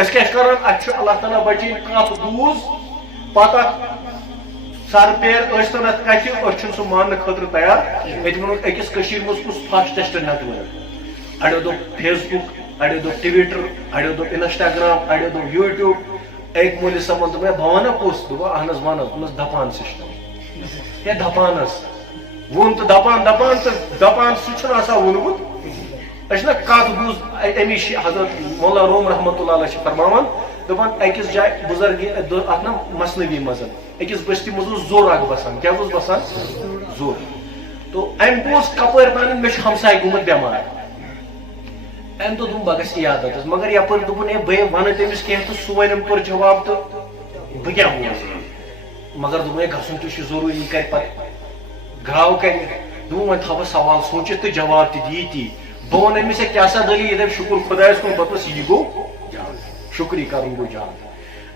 اس کیا کران اچھا اللہ تعالیٰ بچین کت دوز پتہ سر پیر ٲسۍتن اتھ کتھِ أسۍ چھِنہٕ سُہ ماننہٕ خٲطرٕ تیار ییٚتہِ ووٚنُکھ أکِس کٔشیٖرِ منٛز کُس فاسٹیسٹ نیٹورک اڑیو دوٚپ فیس بُک اڑیو دوٚپ ٹویٹر اڑیو دوٚپ انسٹاگرام اڑیو دوٚپ یوٗٹیوب أکۍ مولوی صٲبن دوٚپ مےٚ بہٕ وَنہ پوٚز دوٚپُن اہن حظ وَن حظ دوٚپمَس دپان سسٹم ہے دپان حظ ووٚن تہٕ دپان سُہ چھُنہٕ آسان ووٚنمُت أسۍ چھِنہ کتھ بوٗز اَمِچ حضرت مولا روم رحمتہ اللہ علیہ چھِ فرماوان دپان أکِس جایہِ بُزرگی اتھ نا مثنوی منٛز أکِس بستی منٛز اوس زوٚر اکھ بسان کیٛاہ اوس بسان زوٚر تو أمۍ بوٗز کپٲرۍ تانۍ مےٚ چھُ ہمساے گوٚمُت بٮ۪مار أمۍ دوٚپ دوٚپُن بہٕ گژھٕ عیادت حظ مگر یپٲرۍ دوٚپُن ہے بہٕ ونہٕ تٔمِس کینٛہہ تہٕ سُہ ونٮ۪م پٔر جواب تہٕ بہٕ کیٛاہ بوزٕ مگر دوٚپُن ہے گژھُن تہِ چھُ ضروٗری یہِ کرِ پتہٕ گراو کرِ دوٚپُن وۄنۍ تھاو بہٕ سوال سوٗنٛچِتھ تہٕ جواب تہِ دِیہِ تی بہٕ ووٚن أمِس ہے کیٛاہ سا دٔلیٖل یہِ دپہِ شُکر خۄدایس کُن بہٕ یہِ گوٚو شُکری کرُن گوٚو جان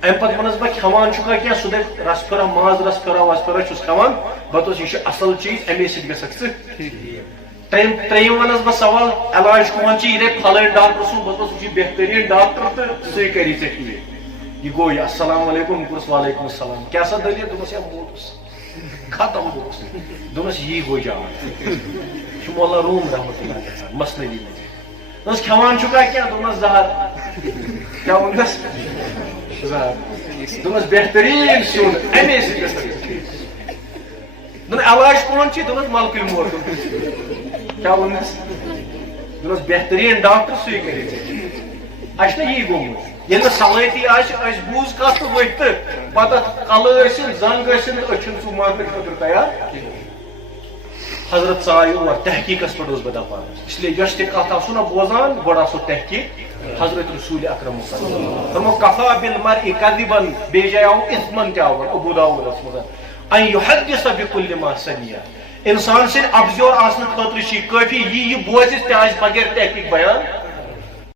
امہِ پتہٕ ووٚنس بہٕ کھٮ۪وان چھُکھا کینٛہہ سُہ دپہِ رس پھرا ماز رس پھرا وس پھرا چھُس کھٮ۪وان بہٕ دوٚپُس یہِ چھُ اصل چیٖز امی سۭتۍ گژھکھ ژٕ ترٛیٚیِم ونس بہٕ سوال علاج کٕمن چھِ یہِ دپہِ پھلٲنۍ ڈاکٹر سُنٛد بہٕ دوٚپُس یہِ چھُ بہتریٖن ڈاکٹر تہٕ سُے کری ژےٚ ٹھیٖک یہِ گوٚو یہِ السلام علیکُم کوٚرُس وعلیکُم السلام کیٛاہ سا دٔلیٖل دوٚپمس ہے موٗدُس ختم گوٚوُس دوٚپمس یی گوٚو جان یہِ چھُ مولا روم رحمتہ اللہ گژھان مثنوی منٛز دوٚپمس کھٮ۪وان چھُکھا کینٛہہ دوٚپمس زہر کیٛاہ ووٚننس زہر دوٚپمس بہتریٖن سیُن امی سۭتۍ گژھکھ دوٚپُن علاج کون چھُے دوٚپمس ملکٕے موتُن کیٛاہ ووٚننس دوٚپمس بہتریٖن ڈاکٹر سُے کری ژےٚ اسہِ چھُنہ یی گوٚمُت ییٚلہِ نہٕ صلٲحیتی آسہِ أسۍ بوٗز کتھ تہٕ ؤتھۍ تہٕ پتہٕ کلہٕ ٲسِن زنگ ٲسِن تہٕ أسۍ چھِنہٕ سُہ ماننہٕ خٲطرٕ تیار حضرت ژاے اور تحقیٖقس پٮ۪ٹھ اوسُس بہٕ دپان اس لیے یۄس تہِ کتھ آسو نہ بوزان گۄڈٕ آسو تحقیٖق حضرت رسول اکرم فرمو کفا بالمرء کذبا بیٚیہِ جایہِ آو اثمن تہِ آو ابو داوٗدس منٛز ان یحدث بکل ما سمع انسان سٕنٛدِ ابزور آسنہٕ خٲطرٕ چھِ یہِ کٲفی یہِ بوزِ تہِ آسہِ بغیر تحقیٖق بیان